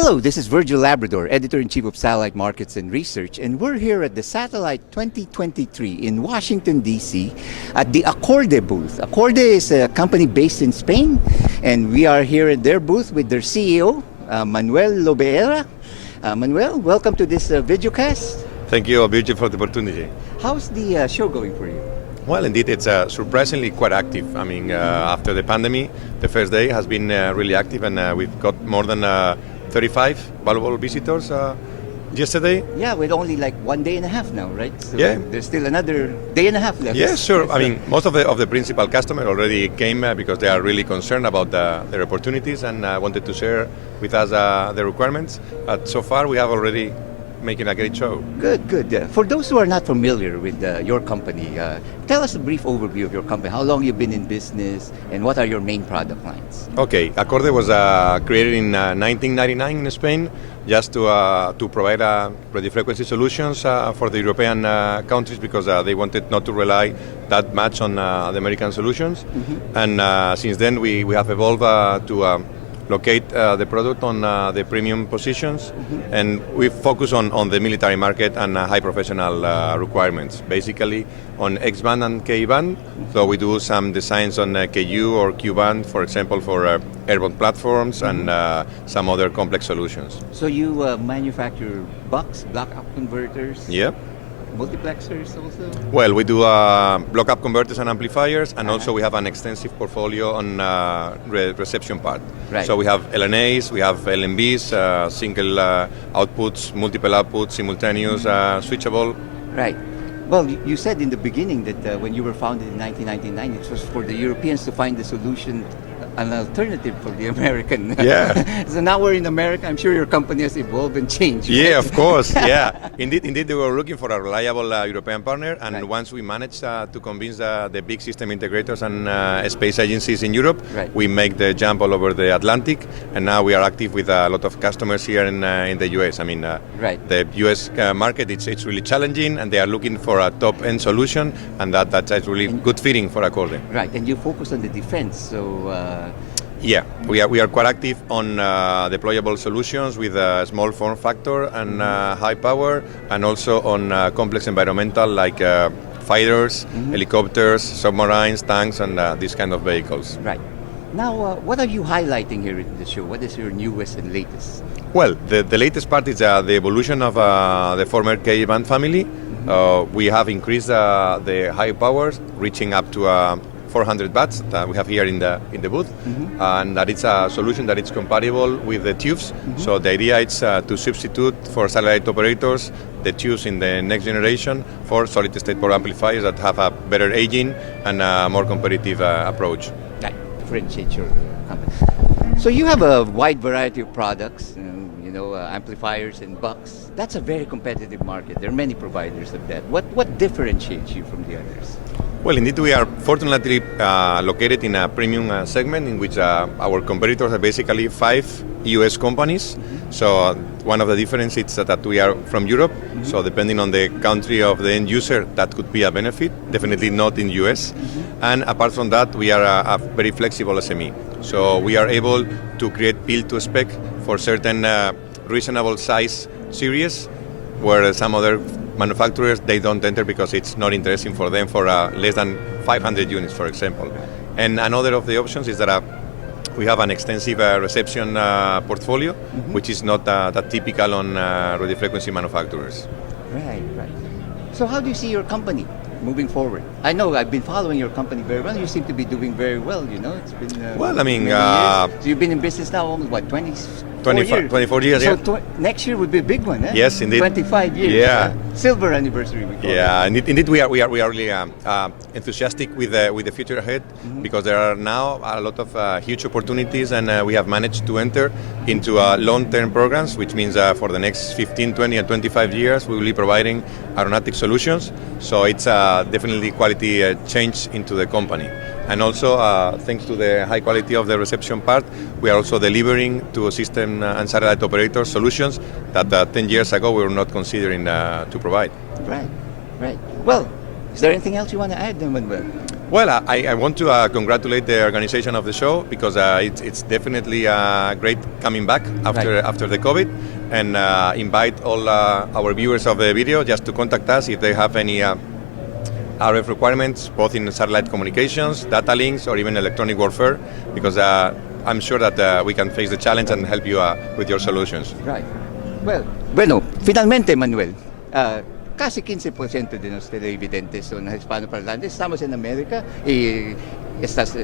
Hello, this is Virgil Labrador, Editor-in-Chief of Satellite Markets and Research, and we're here at the Satellite 2023 in Washington, D.C. at the ACORDE booth. ACORDE is a company based in Spain, and we are here at their booth with their CEO, Manuel Lobeira. Manuel, welcome to this videocast. Thank you, Virgil, for the opportunity. How's the show going for you? Well, indeed, it's surprisingly quite active. I mean, after the pandemic, the first day has been really active, and we've got more than 35 valuable visitors yesterday. Yeah, with only like 1 day and a half now, right? So yeah. There's still another day and a half left. Yeah, sure. I mean, most of the principal customers already came because they are really concerned about their opportunities and wanted to share with us the requirements. But so far, we have already making a great show. Good, good. For those who are not familiar with your company, tell us a brief overview of your company. How long you've been in business, and what are your main product lines? Okay, ACORDE was created in 1999 in Spain, just to provide radio frequency solutions for the European countries, because they wanted not to rely that much on the American solutions. Mm-hmm. And since then we have evolved to locate the product on the premium positions, mm-hmm. and we focus on the military market and high professional requirements, basically on X-band and K-band. Mm-hmm. So we do some designs on KU or Q-band, for example, for airborne platforms, mm-hmm. and some other complex solutions. So you manufacture bucks, block-up converters? Yep. Multiplexers also? Well, we do block-up converters and amplifiers, and also we have an extensive portfolio on reception part. Right. So we have LNAs, we have LNBs, single outputs, multiple outputs, simultaneous, switchable. Right. Well, you said in the beginning that when you were founded in 1999, it was for the Europeans to find the solution, an alternative for the American. Yeah. So now we're in America. I'm sure your company has evolved and changed. Yeah, right? of course. Yeah. Indeed, they were looking for a reliable European partner, and right. once we managed to convince the big system integrators and space agencies in Europe, right. we make the jump all over the Atlantic, and now we are active with a lot of customers here in the US. I mean, right. the US market, it's really challenging, and they are looking for a top-end solution, and that's really good fitting for ACORDE. Right, and you focus on the defense, so... Yeah, we are quite active on deployable solutions with a small form factor and high power, and also on complex environmental like fighters, mm-hmm. helicopters, submarines, tanks, and these kind of vehicles. Right. Now, what are you highlighting here in the show? What is your newest and latest? Well, the latest part is the evolution of the former K-band family. Mm-hmm. We have increased the high powers, reaching up to 400 watts that we have here in the booth, mm-hmm. and that it's a solution that it's compatible with the tubes. Mm-hmm. So the idea is to substitute for satellite operators the tubes in the next generation for solid-state power amplifiers that have a better aging and a more competitive approach. That differentiates your company. So you have a wide variety of products, amplifiers and bucks. That's a very competitive market. There are many providers of that. What differentiates you from the others? Well, indeed, we are fortunately located in a premium segment in which our competitors are basically 5 US companies. Mm-hmm. So one of the differences is that we are from Europe. Mm-hmm. So depending on the country of the end user, that could be a benefit. Definitely not in US. Mm-hmm. And apart from that, we are a very flexible SME. So we are able to create build to spec for certain reasonable size series, where some other manufacturers, they don't enter because it's not interesting for them for less than 500 units, for example. And another of the options is that we have an extensive reception portfolio, mm-hmm. which is not that typical on radio frequency manufacturers. Right, right. So how do you see your company moving forward? I know I've been following your company very well. You seem to be doing very well, It's been well, I mean, so you've been in business now almost, what, 24 years, so yeah. Next year would be a big one, eh? Yes, indeed. 25 years. Yeah. Silver anniversary, we call yeah, it. Indeed, we are really enthusiastic with the future ahead, mm-hmm. because there are now a lot of huge opportunities, and we have managed to enter into long-term programs, which means for the next 15, 20, and 25 years, we will be providing aeronautic solutions. So it's definitely quality change into the company. And also, thanks to the high quality of the reception part, we are also delivering to system and satellite operator solutions that 10 years ago we were not considering to provide. Right, right. Well, is there anything else you want to add, Manuel? Well, I want to congratulate the organization of the show because it's definitely great coming back after the COVID, and invite all our viewers of the video just to contact us if they have any RF requirements, both in satellite communications, data links, or even electronic warfare, because I'm sure that we can face the challenge and help you with your solutions. Right. Bueno, finalmente, Manuel, casi 15% de los televidentes son hispanoparlantes. Estamos en América y estás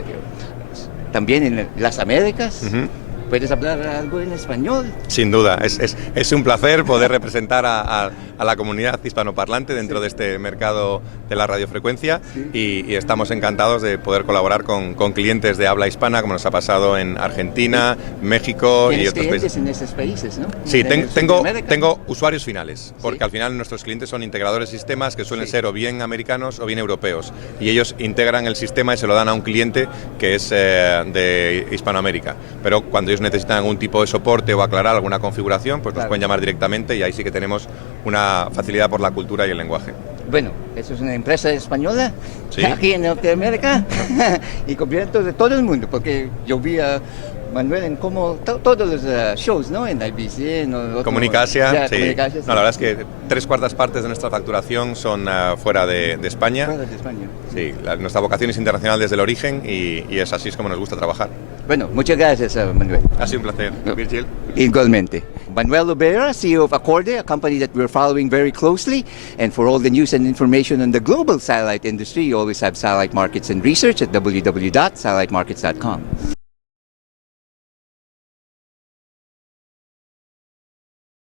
también en las Américas. ¿Puedes hablar algo en español? Sin duda, es un placer poder representar a la comunidad hispanoparlante dentro de este mercado de la radiofrecuencia, y estamos encantados de poder colaborar con clientes de habla hispana, como nos ha pasado en Argentina, México y otros países. En esos países, ¿no? Sí, tengo usuarios finales, porque al final nuestros clientes son integradores de sistemas que suelen ser o bien americanos o bien europeos, y ellos integran el sistema y se lo dan a un cliente que es de Hispanoamérica. Pero cuando ellos necesitan algún tipo de soporte o aclarar alguna configuración, pues nos pueden llamar directamente, y ahí sí que tenemos una facilidad por la cultura y el lenguaje. Bueno, eso es una empresa española, ¿Sí? Aquí en Norteamérica, y cubierto de todo el mundo, porque yo vi a Manuel en como todos los shows, ¿no? En IBC, en Comunicasia, sí. Comunicasia, sí. No, la verdad es que 3/4 partes de nuestra facturación son fuera de España. Fuera de España. Sí, nuestra vocación es internacional desde el origen, y es así como nos gusta trabajar. Bueno, muchas gracias, Manuel. Ha sido un placer, Virgil. Igualmente. Manuel Lobeira, CEO of ACORDE, a company that we're following very closely. And for all the news and information on the global satellite industry, you always have Satellite Markets and Research at www.satellitemarkets.com.